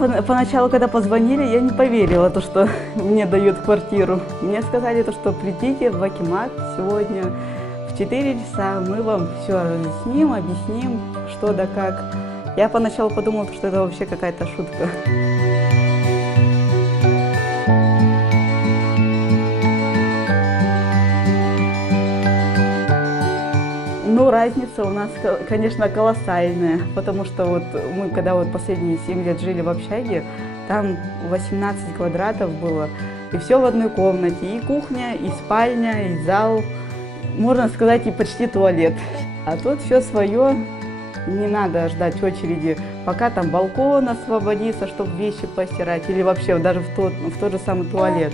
мне поначалу, когда позвонили, я не поверила, то, что мне дают квартиру. Мне сказали, то, что придите в Акимат сегодня в 4 часа, мы вам все разъясним, объясним, что да как. Я поначалу подумала, что это вообще какая-то шутка. Ну, разница у нас, конечно, колоссальная, потому что вот мы, когда вот последние 7 лет жили в общаге, там 18 квадратов было, и все в одной комнате, и кухня, и спальня, и зал, можно сказать, и почти туалет. А тут все свое, не надо ждать очереди, пока там балкон освободится, чтобы вещи постирать, или вообще даже в тот же самый туалет.